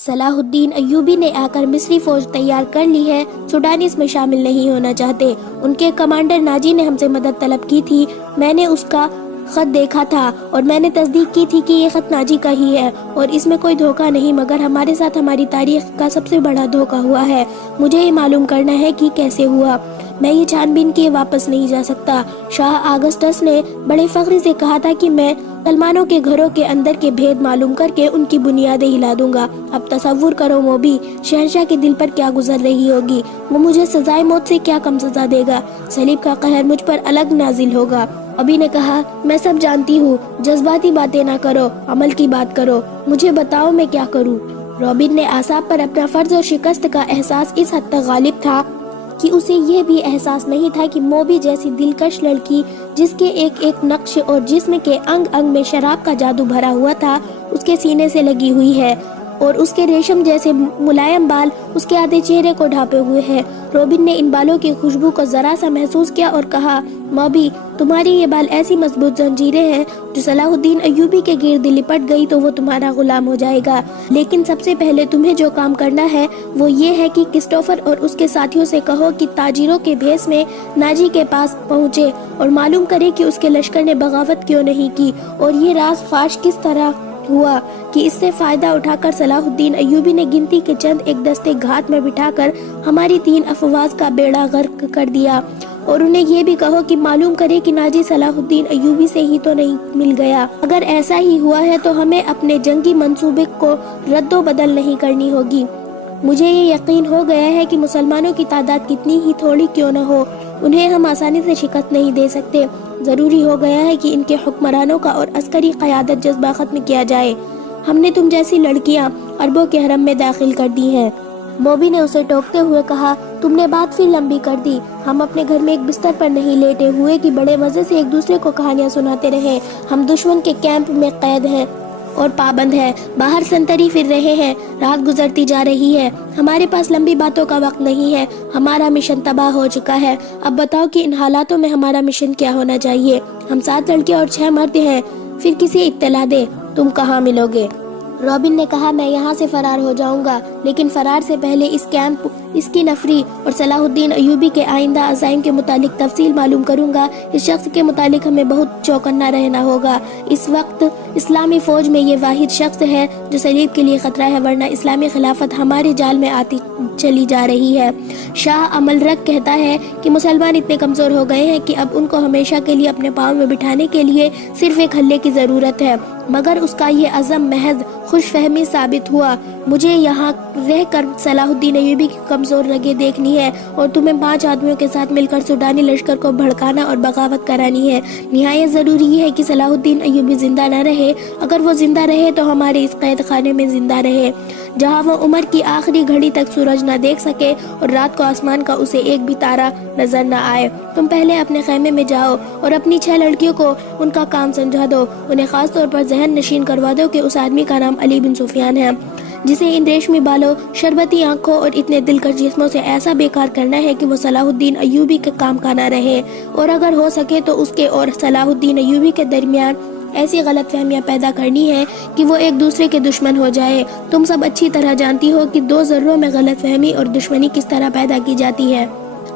صلاح الدین ایوبی نے آکر مصری فوج تیار کر لی ہے، سوڈانی اس میں شامل نہیں ہونا چاہتے۔ ان کے کمانڈر ناجی نے ہم سے مدد طلب کی تھی، میں نے اس کا خط دیکھا تھا اور میں نے تصدیق کی تھی کہ یہ خط ناجی کا ہی ہے اور اس میں کوئی دھوکہ نہیں، مگر ہمارے ساتھ ہماری تاریخ کا سب سے بڑا دھوکہ ہوا ہے۔ مجھے یہ معلوم کرنا ہے کہ کیسے ہوا، میں یہ چھان بین کیے واپس نہیں جا سکتا۔ شاہ آگسٹس نے بڑے فخر سے کہا تھا کہ میں مسلمانوں کے گھروں کے اندر کے بھید معلوم کر کے ان کی بنیادیں ہلا دوں گا۔ اب تصور کرو موبی، شہنشاہ کے دل پر کیا گزر رہی ہوگی، وہ مجھے سزائے موت سے کیا کم سزا دے گا، صلیب کا قہر مجھ پر الگ نازل ہوگا۔ ابھی نے کہا، میں سب جانتی ہوں، جذباتی باتیں نہ کرو، عمل کی بات کرو، مجھے بتاؤ میں کیا کروں۔ رابن نے اعصاب پر اپنا فرض و شکست کا احساس اس حد تک غالب تھا کہ اسے یہ بھی احساس نہیں تھا کہ موبی جیسی دلکش لڑکی جس کے ایک ایک نقش اور جسم کے انگ انگ میں شراب کا جادو بھرا ہوا تھا اس کے سینے سے لگی ہوئی ہے اور اس کے ریشم جیسے ملائم بال اس کے آدھے چہرے کو ڈھانپے ہوئے ہیں۔ روبن نے ان بالوں کی خوشبو کو ذرا سا محسوس کیا اور کہا، موبی، تمہاری یہ بال ایسی مضبوط زنجیریں ہیں، جو صلاح الدین ایوبی کے گرد لپٹ گئی تو وہ تمہارا غلام ہو جائے گا۔ لیکن سب سے پہلے تمہیں جو کام کرنا ہے وہ یہ ہے کہ کرسٹوفر اور اس کے ساتھیوں سے کہو کہ تاجروں کے بھیس میں ناجی کے پاس پہنچے اور معلوم کرے کہ اس کے لشکر نے بغاوت کیوں نہیں کی اور یہ راز فاش کس طرح ہوا کہ اس سے فائدہ اٹھا کر صلاح الدین ایوبی نے گنتی کے چند ایک دستے گھات میں بٹھا کر ہماری 3 افواج کا بیڑا غرق کر دیا، اور انہیں یہ بھی کہو کہ معلوم کرے کہ ناجی صلاح الدین ایوبی سے ہی تو نہیں مل گیا۔ اگر ایسا ہی ہوا ہے تو ہمیں اپنے جنگی منصوبے کو رد و بدل نہیں کرنی ہوگی۔ مجھے یہ یقین ہو گیا ہے کہ مسلمانوں کی تعداد کتنی ہی تھوڑی کیوں نہ ہو، انہیں ہم آسانی سے شکست نہیں دے سکتے۔ ضروری ہو گیا ہے کہ ان کے حکمرانوں کا اور عسکری قیادت جذبہ ختم کیا جائے۔ ہم نے تم جیسی لڑکیاں عربوں کے حرم میں داخل کر دی ہیں۔ موبی نے اسے ٹوکتے ہوئے کہا، تم نے بات پھر لمبی کر دی۔ ہم اپنے گھر میں ایک بستر پر نہیں لیٹے ہوئے کہ بڑے مزے سے ایک دوسرے کو کہانیاں سناتے رہے۔ ہم دشمن کے کیمپ میں قید ہیں اور پابند ہیں، باہر سنتری پھر رہے ہیں، رات گزرتی جا رہی ہے، ہمارے پاس لمبی باتوں کا وقت نہیں ہے، ہمارا مشن تباہ ہو چکا ہے۔ اب بتاؤ کہ ان حالاتوں میں ہمارا مشن کیا ہونا چاہیے؟ ہم 7 لڑکے اور 6 مرد ہیں، پھر کسی اطلاع دے، تم کہاں ملو گے؟ رابن نے کہا، میں یہاں سے فرار ہو جاؤں گا، لیکن فرار سے پہلے اس کیمپ، اس کی نفری اور صلاح الدین ایوبی کے آئندہ عزائم کے متعلق تفصیل معلوم کروں گا۔ اس شخص کے متعلق ہمیں بہت چوکنا رہنا ہوگا۔ اس وقت اسلامی فوج میں یہ واحد شخص ہے جو صلیب کے لیے خطرہ ہے، ورنہ اسلامی خلافت ہمارے جال میں آتی چلی جا رہی ہے۔ شاہ عملرک کہتا ہے کہ مسلمان اتنے کمزور ہو گئے ہیں کہ اب ان کو ہمیشہ کے لیے اپنے پاؤں میں بٹھانے کے لیے صرف ایک حلے کی ضرورت ہے، مگر اس کا یہ عزم محض خوش فہمی ثابت ہوا۔ مجھے یہاں رہ کر صلاح الدین ایوبی کی کمزور رگیں دیکھنی ہے اور تمہیں 5 آدمیوں کے ساتھ مل کر سوڈانی لشکر کو بھڑکانا اور بغاوت کرانی ہے۔ نہایت ضروری ہے کہ صلاح الدین ایوبی زندہ نہ رہے، اگر وہ زندہ رہے تو ہمارے اس قید خانے میں زندہ رہے، جہاں وہ عمر کی آخری گھڑی تک سورج نہ دیکھ سکے اور رات کو آسمان کا اسے ایک بھی تارا نظر نہ آئے۔ تم پہلے اپنے خیمے میں جاؤ اور اپنی 6 لڑکیوں کو ان کا کام سمجھا دو، انہیں خاص طور پر ذہن نشین کروا دو کہ اس آدمی کا نام علی بن سفیان ہے، جسے ان ریشمی بالوں، شربتی آنکھوں اور اتنے دلکش جسموں سے ایسا بیکار کرنا ہے کہ وہ صلاح الدین ایوبی کے کام کا نہ رہے، اور اگر ہو سکے تو اس کے اور صلاح الدین ایوبی کے درمیان ایسی غلط فہمیاں پیدا کرنی ہے کہ وہ ایک دوسرے کے دشمن ہو جائے۔ تم سب اچھی طرح جانتی ہو کہ 2 ذروں میں غلط فہمی اور دشمنی کس طرح پیدا کی جاتی ہے۔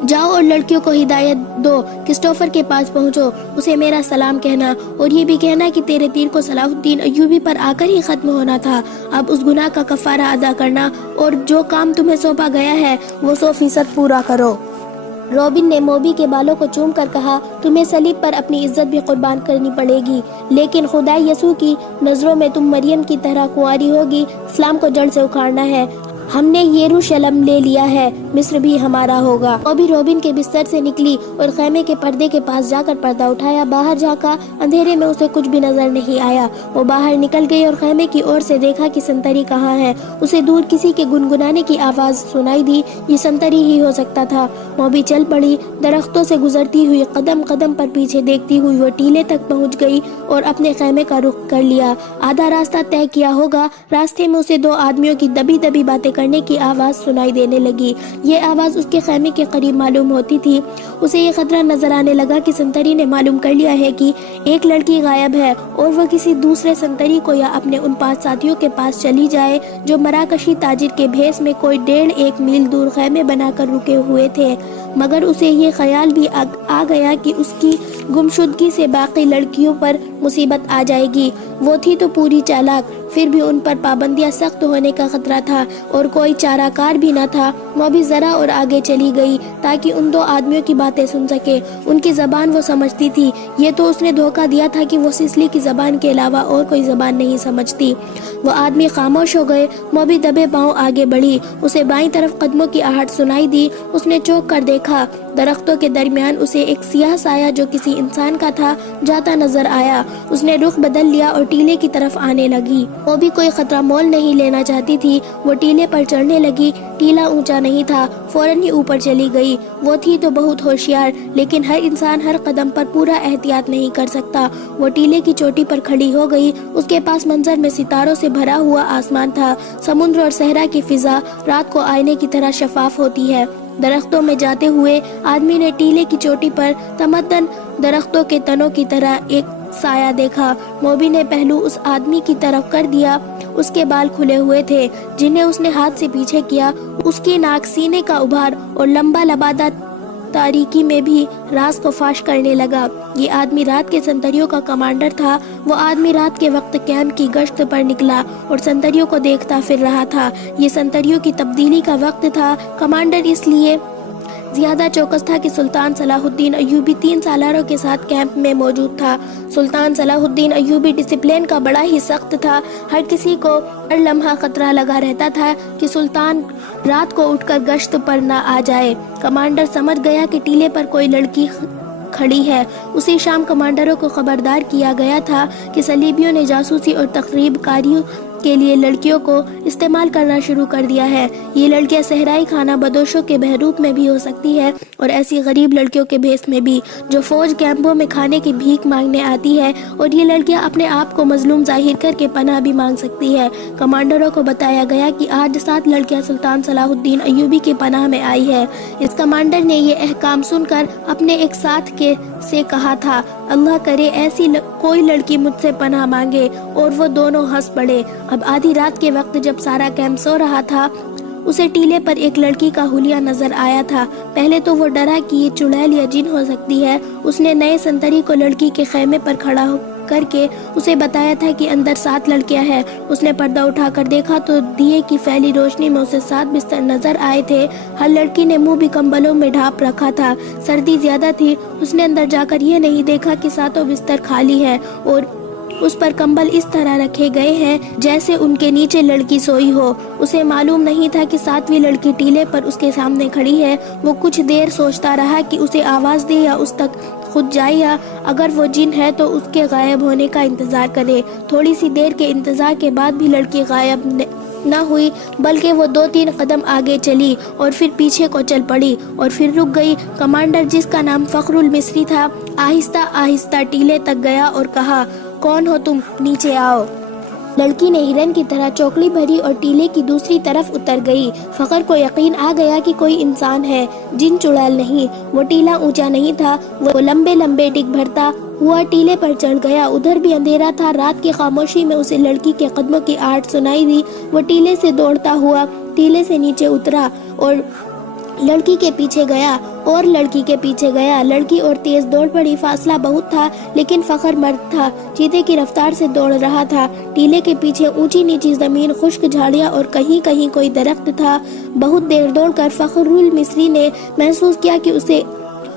جاؤ اور لڑکیوں کو ہدایت دو، کرسٹوفر کے پاس پہنچو، اسے میرا سلام کہنا اور یہ بھی کہنا کہ تیرے تیر کو صلاح الدین ایوبی پر آ کر ہی ختم ہونا تھا۔ اب اس گناہ کا کفارہ ادا کرنا اور جو کام تمہیں سونپا گیا ہے وہ 100% پورا کرو۔ رابن نے موبی کے بالوں کو چوم کر کہا، تمہیں صلیب پر اپنی عزت بھی قربان کرنی پڑے گی، لیکن خدا یسوع کی نظروں میں تم مریم کی طرح کنواری ہوگی۔ اسلام کو جڑ سے اکھاڑنا ہے۔ ہم نے یروشلم لے لیا ہے، مصر بھی ہمارا ہوگا۔ موبی رابن کے بستر سے نکلی اور خیمے کے پردے کے پاس جا کر پردہ اٹھایا، باہر جھانکا، اندھیرے میں اسے کچھ بھی نظر نہیں آیا۔ وہ باہر نکل گئی اور خیمے کی اور سے دیکھا کہ سنتری کہاں ہے۔ اسے دور کسی کے گنگنانے کی آواز سنائی دی، یہ سنتری ہی ہو سکتا تھا۔ موبی چل پڑی، درختوں سے گزرتی ہوئی، قدم قدم پر پیچھے دیکھتی ہوئی وہ ٹیلے تک پہنچ گئی اور اپنے خیمے کا رخ کر لیا۔ آدھا راستہ طے کیا ہوگا، راستے میں اسے 2 آدمیوں کی دبی دبی باتیں کرتے کرنے کی آواز سنائی دینے لگی۔ یہ آواز اس کے خیمے کے قریب معلوم ہوتی تھی۔ اسے یہ خطرہ نظر آنے لگا کہ سنتری نے معلوم کر لیا ہے کہ ایک لڑکی غائب ہے اور وہ کسی دوسرے سنتری کو یا اپنے ان 5 ساتھیوں کے پاس چلی جائے جو مراکشی تاجر کے بھیس میں کوئی 1.5 میل دور خیمے بنا کر رکے ہوئے تھے۔ مگر اسے یہ خیال بھی آ گیا کہ اس کی گمشدگی سے باقی لڑکیوں پر مصیبت آ جائے گی۔ وہ تھی تو پوری چالاک، پھر بھی ان پر پابندیاں سخت ہونے کا خطرہ تھا اور کوئی چارہ کار بھی نہ تھا۔ وہ بھی ذرا اور آگے چلی گئی تاکہ ان 2 آدمیوں کی باتیں سن سکے۔ ان کی زبان وہ سمجھتی تھی۔ یہ تو اس نے دھوکہ دیا تھا کہ وہ سسلی کی زبان کے علاوہ اور کوئی زبان نہیں سمجھتی۔ وہ آدمی خاموش ہو گئے۔ وہ بھی دبے پاؤں آگے بڑھی۔ اسے بائیں طرف قدموں کی آہٹ سنائی دی۔ اس نے چونک کر دیکھا۔ درختوں کے درمیان اسے ایک سیاہ سایہ جو کسی انسان کا تھا جاتا نظر آیا۔ اس نے رخ بدل لیا اور ٹیلے کی طرف آنے لگی۔ وہ بھی کوئی خطرہ مول نہیں لینا چاہتی تھی۔ وہ ٹیلے پر چڑھنے لگی۔ ٹیلا اونچا نہیں تھا، فوراً ہی اوپر چلی گئی۔ وہ تھی تو بہت ہوشیار، لیکن ہر انسان ہر قدم پر پورا احتیاط نہیں کر سکتا۔ وہ ٹیلے کی چوٹی پر کھڑی ہو گئی۔ اس کے پاس منظر میں ستاروں سے بھرا ہوا آسمان تھا۔ سمندر اور صحرا کی فضا رات کو آئینے کی طرح شفاف ہوتی ہے۔ درختوں میں جاتے ہوئے آدمی نے ٹیلے کی چوٹی پر تمدن درختوں کے تنوں کی طرح ایک سایہ دیکھا۔ موبی نے پہلو اس آدمی کی طرف کر دیا۔ اس کے بال کھلے ہوئے تھے جنہیں اس نے ہاتھ سے پیچھے کیا۔ اس کی ناک، سینے کا ابھار اور لمبا لبادہ تاریکی میں بھی راز کو فاش کرنے لگا۔ یہ آدمی رات کے سنتریوں کا کمانڈر تھا۔ وہ آدمی رات کے وقت کیمپ کی گشت پر نکلا اور سنتریوں کو دیکھتا پھر رہا تھا۔ یہ سنتریوں کی تبدیلی کا وقت تھا۔ کمانڈر اس لیے زیادہ چوکس تھا کہ سلطان صلاح الدین ایوبی 3 سالاروں کے ساتھ کیمپ میں موجود تھا۔ سلطان صلاح الدین ایوبی ڈسپلین کا بڑا ہی سخت تھا۔ ہر کسی کو ہر لمحہ خطرہ لگا رہتا تھا کہ سلطان رات کو اٹھ کر گشت پر نہ آ جائے۔ کمانڈر سمجھ گیا کہ ٹیلے پر کوئی لڑکی کھڑی ہے۔ اسی شام کمانڈروں کو خبردار کیا گیا تھا کہ صلیبیوں نے جاسوسی اور تخریب کاریوں کے لیے لڑکیوں کو استعمال کرنا شروع کر دیا ہے۔ یہ لڑکیاں صحرائی خانہ بدوشوں کے بہروپ میں بھی ہو سکتی ہے اور ایسی غریب لڑکیوں کے بھیس میں بھی جو فوج کیمپوں میں کھانے کی بھیک مانگنے آتی ہے، اور یہ لڑکیاں اپنے آپ کو مظلوم ظاہر کر کے پناہ بھی مانگ سکتی ہے۔ کمانڈروں کو بتایا گیا کہ آج 7 لڑکیاں سلطان صلاح الدین ایوبی کی پناہ میں آئی ہے۔ اس کمانڈر نے یہ احکام سن کر اپنے ایک ساتھ سے کہا تھا، اللہ کرے ایسی کوئی لڑکی مجھ سے پناہ مانگے، اور وہ دونوں ہنس پڑے۔ اب آدھی رات کے وقت جب سارا کیمپ سو رہا تھا، اسے ٹیلے پر ایک لڑکی کا حلیہ نظر آیا تھا۔ پہلے تو وہ ڈرا کہ یہ چڑیل یا جن ہو سکتی ہے۔ اس نے نئے سنتری کو لڑکی کے خیمے پر کھڑا کر کے اسے بتایا تھا کہ اندر 7 لڑکیاں ہیں۔ اس نے پردہ اٹھا کر دیکھا تو دیے کی پھیلی روشنی میں اسے 7 بستر نظر آئے تھے۔ ہر لڑکی نے منہ بھی کمبلوں میں ڈھانپ رکھا تھا۔ سردی زیادہ تھی۔ اس نے اندر جا کر یہ نہیں دیکھا کہ 7 بستر خالی ہیں اور اس پر کمبل اس طرح رکھے گئے ہیں جیسے ان کے نیچے لڑکی سوئی ہو۔ اسے معلوم نہیں تھا کہ 7ویں لڑکی ٹیلے پر اس کے سامنے کھڑی ہے۔ وہ کچھ دیر سوچتا رہا کہ اسے آواز دے یا اس تک خود جائے، یا اگر وہ جن ہے تو اس کے غائب ہونے کا انتظار کرے۔ تھوڑی سی دیر کے انتظار کے بعد بھی لڑکی غائب نہ ہوئی، بلکہ وہ 2-3 قدم آگے چلی اور پھر پیچھے کو چل پڑی اور پھر رک گئی۔ کمانڈر، جس کا نام فخر المصری تھا، آہستہ آہستہ ٹیلے تک گیا اور کہا، کون ہو تم؟ نیچے آؤ۔ لڑکی نے ہرن کی طرح چوکلی بھری اور ٹیلے کی دوسری طرف اتر گئی۔ فخر کو یقین آ گیا کہ کوئی انسان ہے، جن چڑیل نہیں۔ وہ ٹیلا اونچا نہیں تھا۔ وہ لمبے لمبے ڈگ بھرتا ہوا ٹیلے پر چڑھ گیا۔ ادھر بھی اندھیرا تھا۔ رات کی خاموشی میں اسے لڑکی کے قدموں کی آہٹ سنائی دی۔ وہ ٹیلے سے دوڑتا ہوا ٹیلے سے نیچے اترا اور لڑکی کے پیچھے گیا اور لڑکی کے پیچھے گیا۔ لڑکی اور تیز دوڑ پڑی۔ فاصلہ بہت تھا لیکن فخر مرد تھا، چیتے کی رفتار سے دوڑ رہا تھا۔ ٹیلے کے پیچھے اونچی نیچی زمین، خشک جھاڑیاں اور کہیں کہیں کوئی درخت تھا۔ بہت دیر دوڑ کر فخر المصری نے محسوس کیا کہ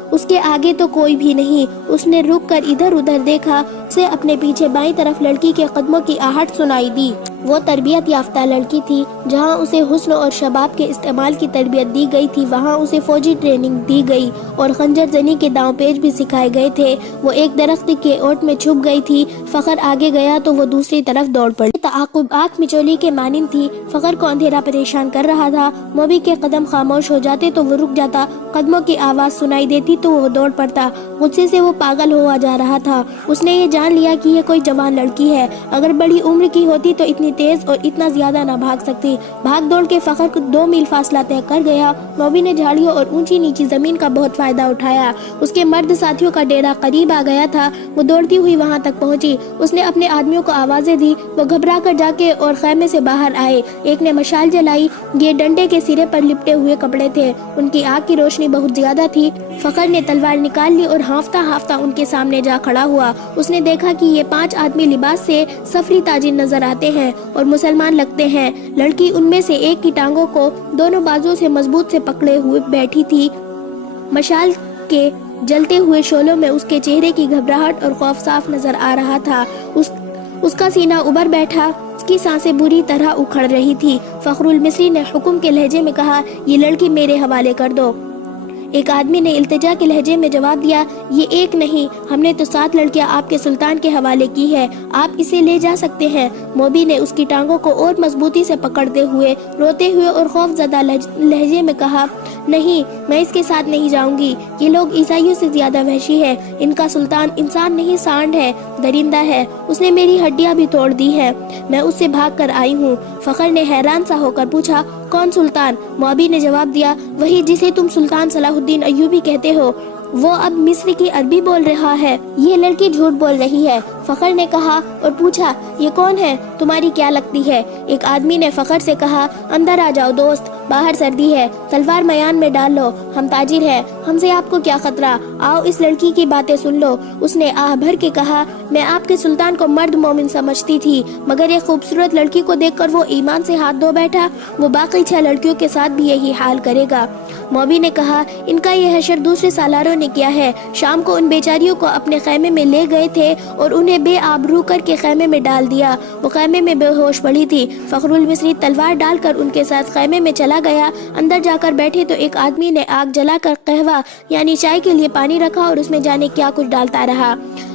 اس کے آگے تو کوئی بھی نہیں۔ اس نے رک کر ادھر ادھر دیکھا۔ اسے اپنے پیچھے بائیں طرف لڑکی کے قدموں کی آہٹ سنائی دی۔ وہ تربیت یافتہ لڑکی تھی۔ جہاں اسے حسن اور شباب کے استعمال کی تربیت دی گئی تھی، وہاں اسے فوجی ٹریننگ دی گئی اور خنجر زنی کے داؤں پیچ بھی سکھائے گئے تھے۔ وہ ایک درخت کے اوٹ میں چھپ گئی تھی۔ فخر آگے گیا تو وہ دوسری طرف دوڑ پڑی۔ تعاقب آنکھ مچولی کے مانند تھی۔ فخر کو اندھیرا پریشان کر رہا تھا۔ موبی کے قدم خاموش ہو جاتے تو وہ رک جاتا، قدموں کی آواز سنائی دیتی تو وہ دوڑ پڑتا۔ غصے سے وہ پاگل ہوا جا رہا تھا۔ اس نے یہ جان لیا کہ یہ کوئی جوان لڑکی ہے، اگر بڑی عمر کی ہوتی تو اتنی تیز اور اتنا زیادہ نہ بھاگ سکتی۔ بھاگ دوڑ کے فخر کو 2 میل فاصلہ طے کر گیا۔ موبی نے جھاڑیوں اور اونچی نیچی زمین کا بہت فائدہ اٹھایا۔ اس کے مرد ساتھیوں کا ڈیرا قریب آ گیا تھا۔ وہ دوڑتی ہوئی وہاں تک پہنچی۔ اس نے اپنے آدمیوں کو آوازیں دی۔ وہ گھبرا کر جا کے اور خیمے سے باہر آئے۔ ایک نے مشال جلائی۔ یہ ڈنڈے کے سرے پر لپٹے ہوئے کپڑے تھے۔ ان کی آنکھ کی روشنی بہت زیادہ تھی۔ فخر نے تلوار نکال لی اور ہانفتا ہانفتا ان کے سامنے جا کھڑا ہوا۔ اس نے دیکھا کہ یہ 5 آدمی لباس سے سفری تاجر نظر آتے ہیں اور مسلمان لگتے ہیں۔ لڑکی ان میں سے ایک کی ٹانگوں کو دونوں بازو سے مضبوط سے پکڑے ہوئے بیٹھی تھی۔ مشال کے جلتے ہوئے شعلوں میں اس کے چہرے کی گھبراہٹ اور خوف صاف نظر آ رہا تھا۔ اس کا سینہ ابھر بیٹھا، اس کی سانسیں بری طرح اکھڑ رہی تھی۔ فخر المصری نے حکم کے لہجے میں کہا، یہ لڑکی میرے حوالے کر دو۔ ایک آدمی نے التجا کے لہجے میں جواب دیا، یہ ایک نہیں، ہم نے تو 7 لڑکیاں آپ کے سلطان کے حوالے کی ہے، آپ اسے لے جا سکتے ہیں۔ موبی نے اس کی ٹانگوں کو اور مضبوطی سے پکڑتے ہوئے روتے ہوئے اور خوف زدہ لہجے میں کہا، نہیں، میں اس کے ساتھ نہیں جاؤں گی۔ یہ لوگ عیسائیوں سے زیادہ وحشی ہے۔ ان کا سلطان انسان نہیں، سانڈ ہے، درندہ ہے۔ اس نے میری ہڈیاں بھی توڑ دی ہے۔ میں اس سے بھاگ کر آئی ہوں۔ فخر نے حیران سا ہو کر پوچھا، کون سلطان؟ موبی نے جواب دیا، وہی جسے تم سلطان صلاح الدین ایوبی کہتے ہو۔ وہ اب مصر کی عربی بول رہا ہے۔ یہ لڑکی جھوٹ بول رہی ہے، فخر نے کہا اور پوچھا، یہ کون ہے؟ تمہاری کیا لگتی ہے؟ ایک آدمی نے فخر سے کہا، اندر آ جاؤ دوست، باہر سردی ہے، تلوار میان میں ڈال لو، ہم تاجر ہیں، ہم سے آپ کو کیا خطرہ، آؤ اس لڑکی کی باتیں سن لو۔ اس نے آہ بھر کے کہا، میں آپ کے سلطان کو مرد مومن سمجھتی تھی، مگر ایک خوبصورت لڑکی کو دیکھ کر وہ ایمان سے ہاتھ دھو بیٹھا۔ وہ باقی 6 لڑکیوں کے ساتھ بھی یہی حال کرے گا۔ موبی نے کہا، ان کا یہ حشر دوسرے سالاروں نے کیا ہے۔ شام کو ان بیچاریوں کو اپنے خیمے میں لے گئے تھے اور انہیں بے آبرو کر کے خیمے میں ڈال دیا۔ وہ خیمے میں بے ہوش پڑی تھی۔ فخر المصری تلوار ڈال کر ان کے ساتھ خیمے میں چلا گیا۔ اندر جا کر بیٹھے تو ایک آدمی نے آگ جلا کر قہوہ یعنی چائے کے لیے پانی رکھا اور اس میں جانے کیا کچھ ڈالتا رہا۔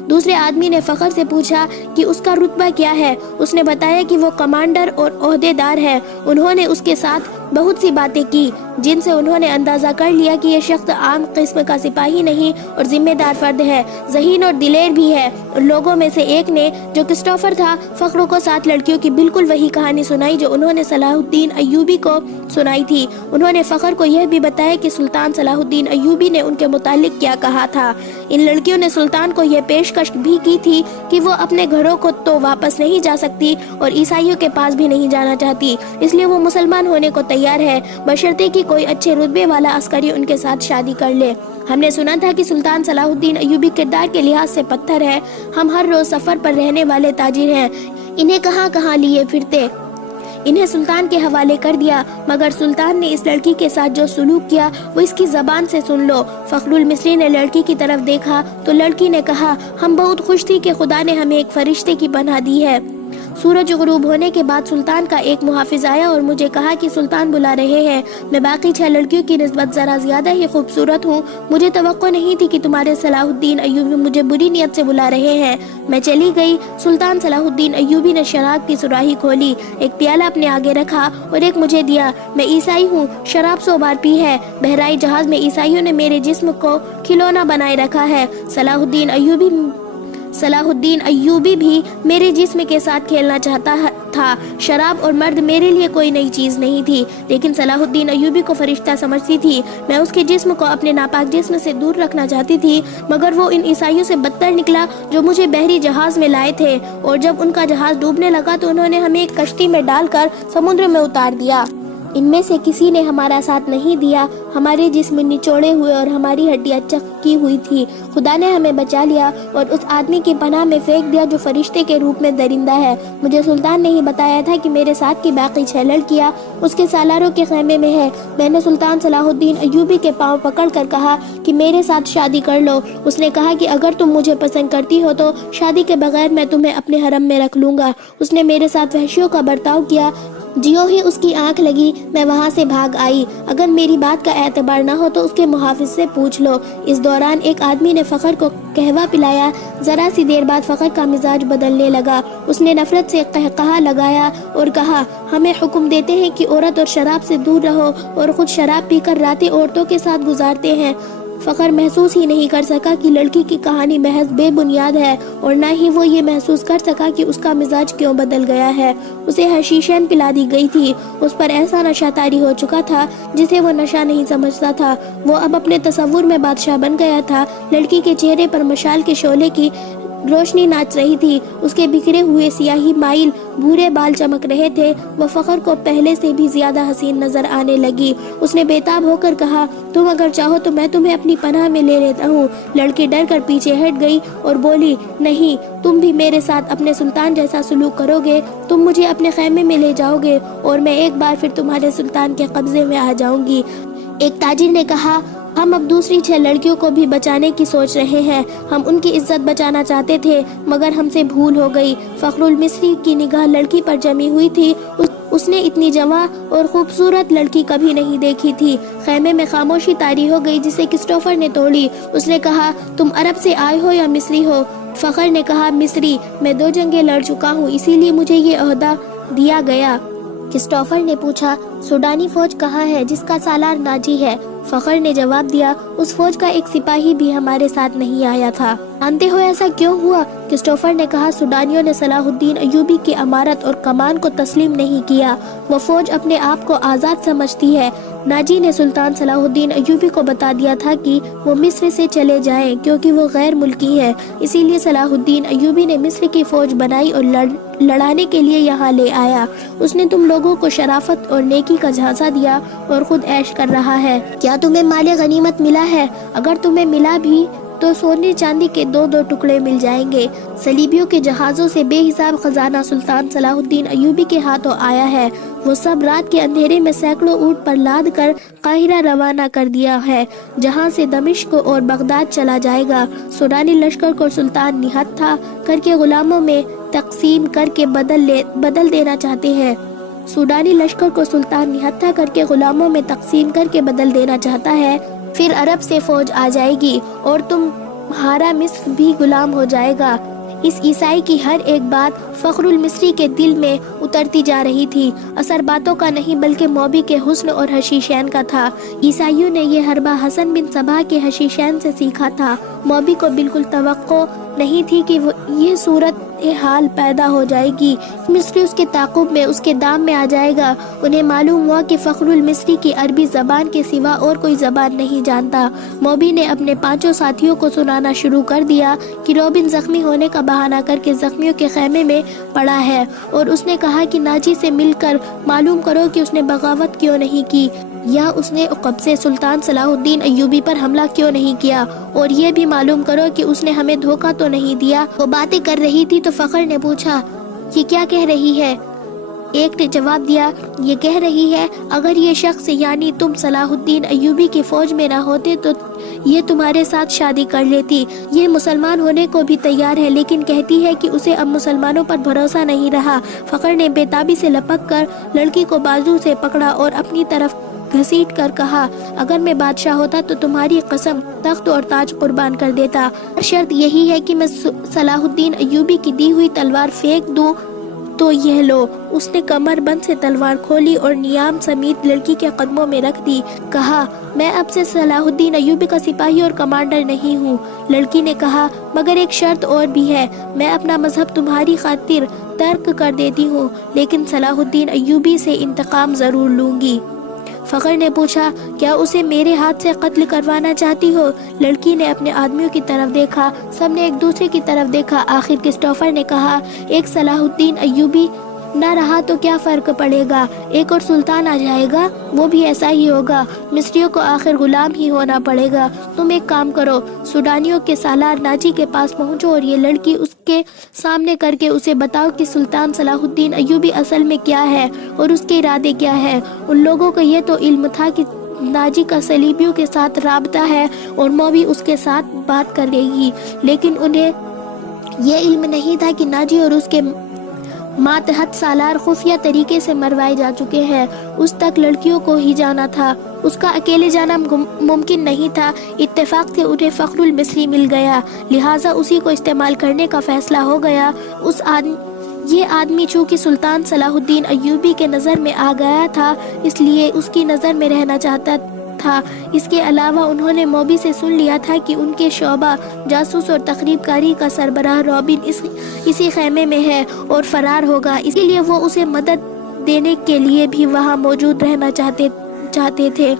دوسرے آدمی نے فخر سے پوچھا کہ اس کا رتبہ کیا ہے۔ اس نے بتایا کہ وہ کمانڈر اور عہدے دار ہے۔ انہوں نے اس کے ساتھ بہت سی باتیں کی جن سے انہوں نے اندازہ کر لیا کہ یہ شخص عام قسم کا سپاہی نہیں اور ذمہ دار فرد ہے، ذہین اور دلیر بھی ہے۔ ان لوگوں میں سے ایک نے، جو کرسٹوفر تھا، فخر کو 7 لڑکیوں کی بالکل وہی کہانی سنائی جو انہوں نے صلاح الدین ایوبی کو سنائی تھی۔ انہوں نے فخر کو یہ بھی بتایا کہ سلطان صلاح الدین ایوبی نے ان کے متعلق کیا کہا تھا۔ ان لڑکیوں نے سلطان کو یہ پیشکش بھی کی تھی کہ وہ اپنے گھروں کو تو واپس نہیں جا سکتی اور عیسائیوں کے پاس بھی نہیں جانا چاہتی، اس لیے وہ مسلمان ہونے کو تیار ہے، بشرطے کہ کوئی اچھے رتبے والا عسکری ان کے ساتھ شادی کر لے۔ ہم نے سنا تھا کہ سلطان صلاح الدین ایوبی کردار کے لحاظ سے پتھر ہے۔ ہم ہر روز سفر پر رہنے والے تاجر ہیں، انہیں کہاں کہاں لیے پھرتے، انہیں سلطان کے حوالے کر دیا، مگر سلطان نے اس لڑکی کے ساتھ جو سلوک کیا وہ اس کی زبان سے سن لو۔ فخر المصری نے لڑکی کی طرف دیکھا تو لڑکی نے کہا، ہم بہت خوش تھی کہ خدا نے ہمیں ایک فرشتے کی پناہ دی ہے۔ سورج غروب ہونے کے بعد سلطان کا ایک محافظ آیا اور مجھے کہا کہ سلطان بلا رہے ہیں۔ میں باقی 6 لڑکیوں کی نسبت ذرا زیادہ ہی خوبصورت ہوں، مجھے توقع نہیں تھی کہ تمہارے صلاح الدین ایوبی مجھے بری نیت سے بلا رہے ہیں۔ میں چلی گئی۔ سلطان صلاح الدین ایوبی نے شراب کی سراہی کھولی، ایک پیالہ اپنے آگے رکھا اور ایک مجھے دیا۔ میں عیسائی ہوں، شراب 100 بار پی ہے۔ بحرائی جہاز میں عیسائیوں نے میرے جسم کو کھلونا بنائے رکھا ہے۔ صلاح الدین ایوبی بھی میرے جسم کے ساتھ کھیلنا چاہتا تھا۔ شراب اور مرد میرے لیے کوئی نئی چیز نہیں تھی، لیکن صلاح الدین ایوبی کو فرشتہ سمجھتی تھی۔ میں اس کے جسم کو اپنے ناپاک جسم سے دور رکھنا چاہتی تھی، مگر وہ ان عیسائیوں سے بدتر نکلا جو مجھے بحری جہاز میں لائے تھے، اور جب ان کا جہاز ڈوبنے لگا تو انہوں نے ہمیں ایک کشتی میں ڈال کر سمندر میں اتار دیا۔ ان میں سے کسی نے ہمارا ساتھ نہیں دیا، ہمارے جسم نچوڑے ہوئے اور ہماری ہڈیاں چکی ہوئی تھی۔ خدا نے ہمیں بچا لیا اور اس آدمی کی پناہ میں پھینک دیا جو فرشتے کے روپ میں درندہ ہے۔ مجھے سلطان نے ہی بتایا تھا کہ میرے ساتھ کی باقی 6 لڑکیاں اس کے سالاروں کے خیمے میں ہے۔ میں نے سلطان صلاح الدین ایوبی کے پاؤں پکڑ کر کہا کہ میرے ساتھ شادی کر لو۔ اس نے کہا کہ اگر تم مجھے پسند کرتی ہو تو شادی کے بغیر میں تمہیں اپنے حرم میں رکھ لوں گا۔ اس نے میرے ساتھ وحشیوں کا برتاؤ کیا۔ جیوں ہی اس کی آنکھ لگی میں وہاں سے بھاگ آئی۔ اگر میری بات کا اعتبار نہ ہو تو اس کے محافظ سے پوچھ لو۔ اس دوران ایک آدمی نے فخر کو قہوہ پلایا۔ ذرا سی دیر بعد فخر کا مزاج بدلنے لگا۔ اس نے نفرت سے قہقہہ لگایا اور کہا، ہمیں حکم دیتے ہیں کہ عورت اور شراب سے دور رہو اور خود شراب پی کر راتیں عورتوں کے ساتھ گزارتے ہیں۔ فخر محسوس ہی نہیں کر سکا کہ لڑکی کی کہانی محض بے بنیاد ہے، اور نہ ہی وہ یہ محسوس کر سکا کہ اس کا مزاج کیوں بدل گیا ہے۔ اسے حشیشین پلا دی گئی تھی، اس پر ایسا نشہ طاری ہو چکا تھا جسے وہ نشہ نہیں سمجھتا تھا۔ وہ اب اپنے تصور میں بادشاہ بن گیا تھا۔ لڑکی کے چہرے پر مشال کے شعلے کی روشنی ناچ رہی تھی، اس کے بکھرے ہوئے سیاہی مائل بھورے بال چمک رہے تھے۔ وہ فخر کو پہلے سے بھی زیادہ حسین نظر آنے لگی۔ اس نے بےتاب ہو کر کہا، تم اگر چاہو تو میں تمہیں اپنی پناہ میں لے لیتا ہوں۔ لڑکی ڈر کر پیچھے ہٹ گئی اور بولی، نہیں، تم بھی میرے ساتھ اپنے سلطان جیسا سلوک کرو گے، تم مجھے اپنے خیمے میں لے جاؤ گے اور میں ایک بار پھر تمہارے سلطان کے قبضے میں آ جاؤں گی۔ ایک تاجر نے کہا، ہم اب دوسری 6 لڑکیوں کو بھی بچانے کی سوچ رہے ہیں، ہم ان کی عزت بچانا چاہتے تھے مگر ہم سے بھول ہو گئی۔ فخر المصری کی نگاہ لڑکی پر جمی ہوئی تھی، اس نے اتنی جواں اور خوبصورت لڑکی کبھی نہیں دیکھی تھی۔ خیمے میں خاموشی طاری ہو گئی جسے کرسٹوفر نے توڑی۔ اس نے کہا، تم عرب سے آئے ہو یا مصری ہو؟ فخر نے کہا، مصری، میں 2 جنگیں لڑ چکا ہوں، اسی لیے مجھے یہ عہدہ دیا گیا۔ کرسٹوفر نے پوچھا، سوڈانی فوج کہاں ہے جس کا سالار ناجی ہے؟ فخر نے جواب دیا، اس فوج کا ایک سپاہی بھی ہمارے ساتھ نہیں آیا تھا۔ جانتے ہو ایسا کیوں ہوا؟ کرسٹوفر نے کہا، سوڈانیوں نے صلاح الدین ایوبی کی امارت اور کمان کو تسلیم نہیں کیا۔ وہ فوج اپنے آپ کو آزاد سمجھتی ہے۔ ناجی نے سلطان صلاح الدین ایوبی کو بتا دیا تھا کہ وہ مصر سے چلے جائیں کیونکہ وہ غیر ملکی ہے، اسی لیے صلاح الدین ایوبی نے مصر کی فوج بنائی اور لڑانے کے لیے یہاں لے آیا۔ اس نے تم لوگوں کو شرافت اور نیکی کا جھانسا دیا اور خود عیش کر رہا ہے۔ کیا تمہیں مال غنیمت ملا ہے؟ اگر تمہیں ملا بھی تو سونے چاندی کے 2 ٹکڑے مل جائیں گے۔ صلیبیوں کے جہازوں سے بے حساب خزانہ سلطان صلاح الدین ایوبی کے ہاتھوں آیا ہے۔ وہ سب رات کے اندھیرے میں سینکڑوں اونٹ پر لاد کر قاہرہ روانہ کر دیا ہے، جہاں سے دمشق اور بغداد چلا جائے گا۔ سوڈانی لشکر کو سلطان نہتھا کر کے غلاموں میں تقسیم کر کے بدل دینا چاہتے ہیں۔ سوڈانی لشکر کو سلطان نہتھا کر کے غلاموں میں تقسیم کر کے بدل دینا چاہتا ہے، پھر عرب سے فوج آ جائے گی اور تمہارا مصر بھی غلام ہو جائے گا۔ اس عیسائی کی ہر ایک بات فخر المصری کے دل میں اترتی جا رہی تھی۔ اثر باتوں کا نہیں بلکہ موبی کے حسن اور حشیشین کا تھا۔ عیسائیوں نے یہ حربہ حسن بن صباح کے حشیشین سے سیکھا تھا۔ موبی کو بالکل توقع نہیں تھی کہ یہ صورت حال پیدا ہو جائے گی۔ مصری اس کے تعاقب میں، اس کے دام میں آ جائے گا۔ انہیں معلوم ہوا کہ فخر المصری کی عربی زبان کے سوا اور کوئی زبان نہیں جانتا۔ موبی نے اپنے 5 ساتھیوں کو سنانا شروع کر دیا کہ روبن زخمی ہونے کا بہانہ کر کے زخمیوں کے خیمے میں پڑا ہے، اور اس نے کہا کہ ناجی سے مل کر معلوم کرو کہ اس نے بغاوت کیوں نہیں کی، یا اس نے عقب سے سلطان صلاح الدین ایوبی پر حملہ کیوں نہیں کیا، اور یہ بھی معلوم کرو کہ اس نے ہمیں دھوکہ تو نہیں دیا۔ وہ باتیں کر رہی تھی تو فخر نے پوچھا، یہ کیا کہہ رہی ہے؟ ایک نے جواب دیا، یہ کہہ رہی ہے، اگر یہ شخص یعنی تم صلاح الدین ایوبی کی فوج میں نہ ہوتے تو یہ تمہارے ساتھ شادی کر لیتی۔ یہ مسلمان ہونے کو بھی تیار ہے، لیکن کہتی ہے کہ اسے اب مسلمانوں پر بھروسہ نہیں رہا۔ فخر نے بےتابی سے لپک کر لڑکی کو بازو سے پکڑا اور اپنی طرف گھسیٹ کر کہا، اگر میں بادشاہ ہوتا تو تمہاری قسم تخت اور تاج قربان کر دیتا، شرط یہی ہے کہ میں صلاح الدین ایوبی کی دی ہوئی تلوار پھینک دوں تو یہ لو۔ اس نے کمر بند سے تلوار کھولی اور نیام سمیت لڑکی کے قدموں میں رکھ دی۔ کہا، میں اب سے صلاح الدین ایوبی کا سپاہی اور کمانڈر نہیں ہوں۔ لڑکی نے کہا، مگر ایک شرط اور بھی ہے، میں اپنا مذہب تمہاری خاطر ترک کر دیتی ہوں، لیکن صلاح الدین ایوبی سے انتقام ضرور لوں گی۔ فخر نے پوچھا، کیا اسے میرے ہاتھ سے قتل کروانا چاہتی ہو؟ لڑکی نے اپنے آدمیوں کی طرف دیکھا، سب نے ایک دوسرے کی طرف دیکھا۔ آخر کرسٹوفر نے کہا، ایک صلاح الدین ایوبی نہ رہا تو کیا فرق پڑے گا، ایک اور سلطان آ جائے گا، وہ بھی ایسا ہی ہوگا، مصریوں کو آخر غلام ہی ہونا پڑے گا۔ تم ایک کام کرو، سوڈانیوں کے سالار ناجی کے پاس پہنچو اور یہ لڑکی اس کے سامنے کر کے اسے بتاؤ کہ سلطان صلاح الدین ایوبی اصل میں کیا ہے اور اس کے ارادے کیا ہے۔ ان لوگوں کو یہ تو علم تھا کہ ناجی کا صلیبیوں کے ساتھ رابطہ ہے اور موبی اس کے ساتھ بات کرے گی، لیکن انہیں یہ علم نہیں تھا کہ ناجی اور اس کے ماتحت سالار خفیہ طریقے سے مروائے جا چکے ہیں۔ اس تک لڑکیوں کو ہی جانا تھا، اس کا اکیلے جانا ممکن نہیں تھا۔ اتفاق سے انہیں فخر المصری مل گیا، لہٰذا اسی کو استعمال کرنے کا فیصلہ ہو گیا۔ یہ آدمی چونکہ سلطان صلاح الدین ایوبی کے نظر میں آ گیا تھا، اس لیے اس کی نظر میں رہنا چاہتا تھا۔ اس کے علاوہ انہوں نے موبی سے سن لیا تھا کہ ان کے شعبہ جاسوس اور تخریب کاری کا سربراہ رابن اسی خیمے میں ہے اور فرار ہوگا، اسی لیے وہ اسے مدد دینے کے لیے بھی وہاں موجود رہنا چاہتے تھے۔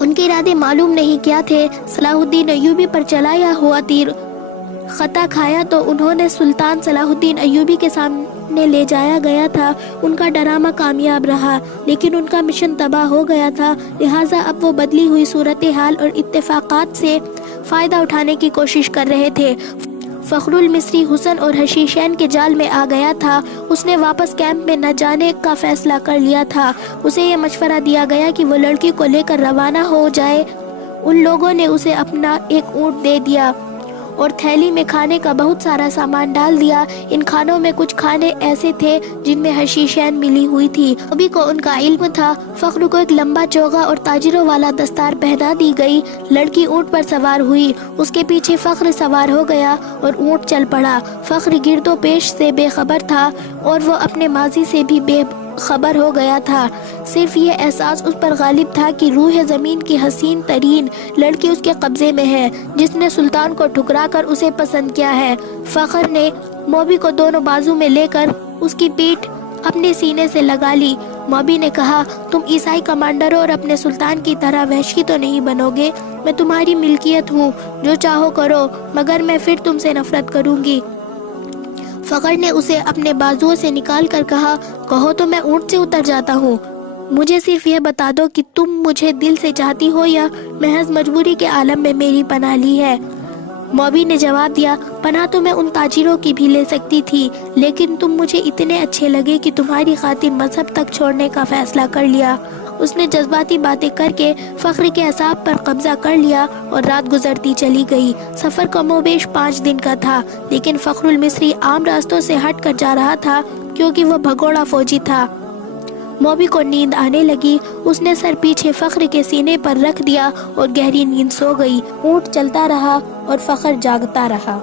ان کے ارادے معلوم نہیں کیا تھے۔ صلاح الدین ایوبی پر چلایا ہوا تیر خطا کھایا تو انہوں نے سلطان صلاح الدین ایوبی کے سامنے لے جایا گیا تھا۔ ان کا ڈرامہ کامیاب رہا، لیکن ان کا مشن تباہ ہو گیا تھا، لہٰذا اب وہ بدلی ہوئی صورتحال اور اتفاقات سے فائدہ اٹھانے کی کوشش کر رہے تھے۔ فخر المصری حسن اور حشیشین کے جال میں آ گیا تھا۔ اس نے واپس کیمپ میں نہ جانے کا فیصلہ کر لیا تھا۔ اسے یہ مشورہ دیا گیا کہ وہ لڑکی کو لے کر روانہ ہو جائے۔ ان لوگوں نے اسے اپنا ایک اونٹ دے دیا اور تھیلی میں کھانے کا بہت سارا سامان ڈال دیا۔ ان کھانوں میں کچھ کھانے ایسے تھے جن میں حشیشین ملی ہوئی تھی۔ ابھی کو ان کا علم تھا۔ فخر کو ایک لمبا چوغا اور تاجروں والا دستار پہنا دی گئی۔ لڑکی اونٹ پر سوار ہوئی، اس کے پیچھے فخر سوار ہو گیا اور اونٹ چل پڑا۔ فخر گرد و پیش سے بے خبر تھا اور وہ اپنے ماضی سے بھی بے خبر ہو گیا تھا۔ صرف یہ احساس اس پر غالب تھا کہ روح زمین کی حسین ترین لڑکی اس کے قبضے میں ہے، جس نے سلطان کو ٹھکرا کر اسے پسند کیا ہے۔ فخر نے موبی کو دونوں بازو میں لے کر اس کی پیٹھ اپنے سینے سے لگا لی۔ موبی نے کہا، تم عیسائی کمانڈروں اور اپنے سلطان کی طرح وحشی تو نہیں بنو گے؟ میں تمہاری ملکیت ہوں، جو چاہو کرو، مگر میں پھر تم سے نفرت کروں گی۔ فخر نے اسے اپنے بازوؤں سے نکال کر کہا، کہو تو میں اونٹ سے اتر جاتا ہوں۔ مجھے صرف یہ بتا دو کہ تم مجھے دل سے چاہتی ہو یا محض مجبوری کے عالم میں میری پناہ لی ہے۔ موبی نے جواب دیا، پناہ تو میں ان تاجروں کی بھی لے سکتی تھی، لیکن تم مجھے اتنے اچھے لگے کہ تمہاری خاطر مذہب تک چھوڑنے کا فیصلہ کر لیا۔ اس نے جذباتی باتیں کر کے فخر کے اعصاب پر قبضہ کر لیا اور رات گزرتی چلی گئی۔ سفر کم و بیش 5 دن کا تھا، لیکن فخر المصری عام راستوں سے ہٹ کر جا رہا تھا کیونکہ وہ بھگوڑا فوجی تھا۔ موبی کو نیند آنے لگی۔ اس نے سر پیچھے فخر کے سینے پر رکھ دیا اور گہری نیند سو گئی۔ اونٹ چلتا رہا اور فخر جاگتا رہا۔